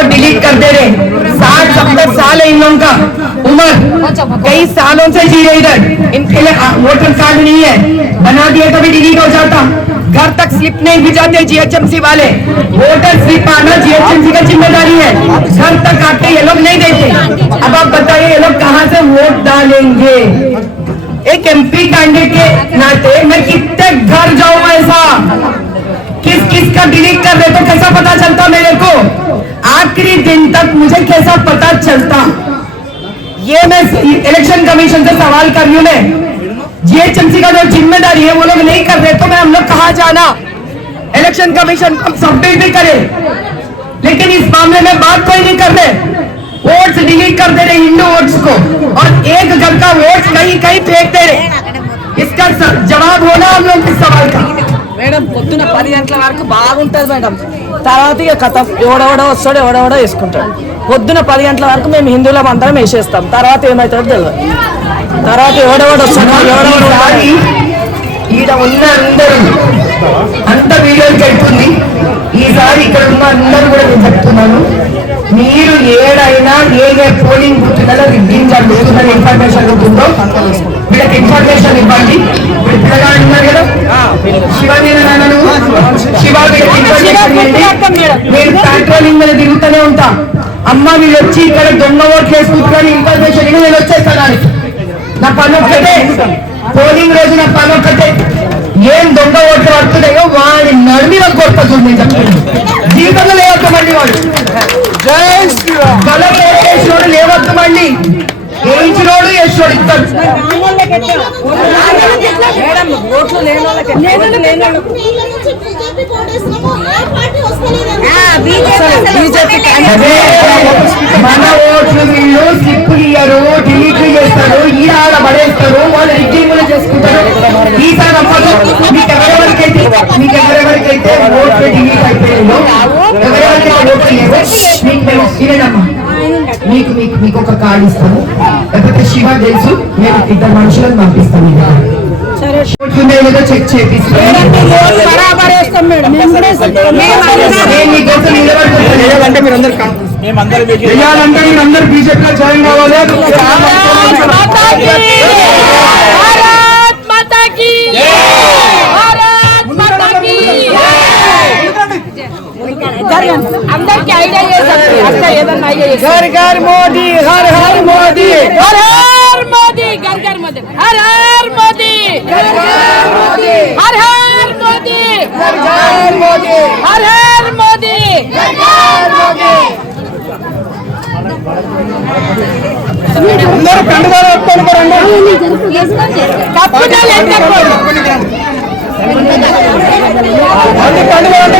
को डिलीट कर दे रहे। 60-70 साल है इन लोगों का उम्र, कई सालों से जी रहे इधर, इनके लिए वोटर कार्ड नहीं है, बना दिए तो भी डिलीट हो जाता। घर तक स्लिप नहीं भिजाते जीएचएमसी वाले, वोटर स्लिप आना जीएचएमसी का जिम्मेदारी है, घर तक आके ये लोग नहीं देते। अब आप बताइए ये लोग कहाँ से वोट डालेंगे? एक एमपी कैंडिडेट के नाते मैं कितने घर जाऊं, ऐसा किस किस का डिलीट कर दे तो कैसा पता चलता मेरे को? आखिरी दिन तक मुझे कैसा पता चलता? ये मैं इलेक्शन कमीशन से सवाल कर रही हूं। मैं जीएचएमसी का जो जिम्मेदारी है वो लोग नहीं कर रहे तो मैं हम लोग कहाँ जाना? इलेक्शन कमीशन को सबमिट भी करे, लेकिन इस मामले में बात कोई नहीं कर रहे। वोट्स डिलीट कर दे रहे हिंदू वोट्स को, और एक घर का वोट कहीं कहीं फेंक दे रहे। इसका जवाब होना हम लोग इस सवाल का। మేడం పొద్దున 10 గంటల వరకు బాగుంటుంది మేడం, తర్వాత ఇక కథ ఎవడెవడో వస్తాడు ఎవడెవడో వేసుకుంటాడు. పొద్దున 10 గంటల వరకు మేము హిందువులం అందరం వేసేస్తాం, తర్వాత ఏమవుతుందో తెలియదు. తర్వాత ఎవడెవడు వస్తాడు ఎవడెవడు ఈడ ఉన్న అందరూ అంత వీడియోకి వెళ్తుంది. ఈసారి ఇక్కడ ఉన్న అందరూ కూడా నేను చెప్తున్నాను, మీరు ఏడైనా ఏ పోలింగ్ బూత్లలో రిగ్గింగ్ జరుగుతుందని ఇన్ఫర్మేషన్ ఉంటుందో వీళ్ళకి ఇన్ఫర్మేషన్ ఇవ్వండి. పిల్లగాడు ఉన్నారు కదా శివనీరాయణను, నేను పెట్రోలింగ్ మీద తిరుగుతూనే ఉంటా. అమ్మ వీళ్ళు వచ్చి ఇక్కడ దొంగ ఓట్లు వేసుకుంటున్నాను ఇన్ఫర్మేషన్ నేను వచ్చేస్తాను. నా పని ఒక్కటే, పోలింగ్ రోజు నా పని ఒక్కటే, ఏం దొంగ ఓట్లు పడుతున్నాయో వాడి నడిమి వాళ్ళు కొడుతుంది. నేను చెప్తాను జీవితంలో లేవద్దు మళ్ళీ వాడు బలం వేసినోడు లేవద్దు, మళ్ళీ వేయించినోడు వేసినోడు ఇద్దరు. మన ఓట్లు వీళ్ళు స్లిప్పులు ఇయ్యరు, డిలీట్లు చేస్తారు, ఈ ఆడ పడేస్తారు, వాళ్ళు రిగ్గింగ్లు చేసుకుంటారు. ఈసారి మీకు ఎవరెవరికైతే ఓట్లు డిలీట్ అయిపోయిందో, ఎవరెవరికైతే ఓట్లు లేవో మీకు ఒక కార్డు ఇస్తాము. లేకపోతే శివ తెలుసు, మేము 2 మనుషులను పంపిస్తాము. చెక్ చేపిస్తాం. మీరందరూ బీజేపీలో జాయిన్ కావాలి. అందరికి ఐడియా घर घर मोदी, हर हर मोदी, हर हर मोदी, घर घर मोदी, हर हर मोदी, हर हर मोदी, हर हर मोदी, हर हर मोदी, हर हर मोदी, हर हर मोदी. అందరూ పండుగలు ఒప్పుకోరండి. తప్పకుండా లెటర్ కోడ్ పండుగ అంటే